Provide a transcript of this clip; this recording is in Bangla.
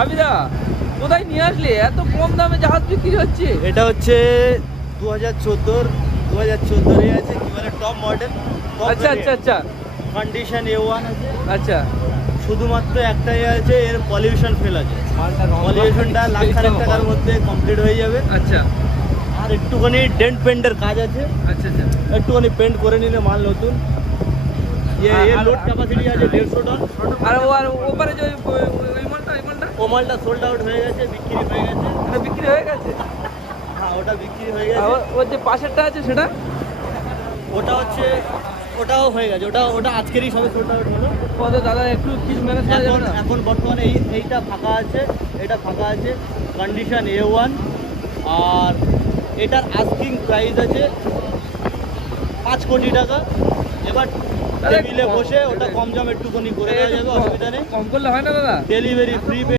হাবিদা কোথায় নিয়ে আসলে? এত কম দামে জাহাজ বিক্রি হচ্ছে। এটা হচ্ছে 2014 এ আছে, কি বলে টপ মডেল। আচ্ছা আচ্ছা আচ্ছা কন্ডিশন A1 আছে। আচ্ছা শুধুমাত্র একটাই আছে, এর পলিউশন ফেল আছে। পলিউশনটা লাখ খানেক টাকার মধ্যে কমপ্লিট হয়ে যাবে। আচ্ছা আর একটুখানি ডেন্ট পেন্টের কাজ আছে, আচ্ছা আচ্ছা একটুখানি পেন্ট করে নিলে মাল নতুন। এর লোড ক্যাপাসিটি আছে 150 টন। আর ওপারে যে ওই মালটা ও মালটা সোল্ড আউট হয়ে গেছে, বিক্রি হয়ে গেছে। এটা বিক্রি হয়ে গেছে। হ্যাঁ, ওটা বিক্রি হয়ে আর গেছে। ওর যে পাশেরটা আছে সেটা ওটাও হয়ে গেছে। ওটা আজকেরই সবে সোল্ড আউট হলো। কত দাদা একটু কিছু ম্যানেজ করা যাবে না? এখন বর্তমানে এইটা ফাঁকা আছে, এটা ফাঁকা আছে, কন্ডিশন A1। আর এটার আস্কিং প্রাইস আছে 5 কোটি টাকা। এবার টেবিলে বসে ওটা কম জম একটুখানি করে দেওয়া যাবে, অসুবিধা নেই। কম করলে হয় না দাদা? Delivery free.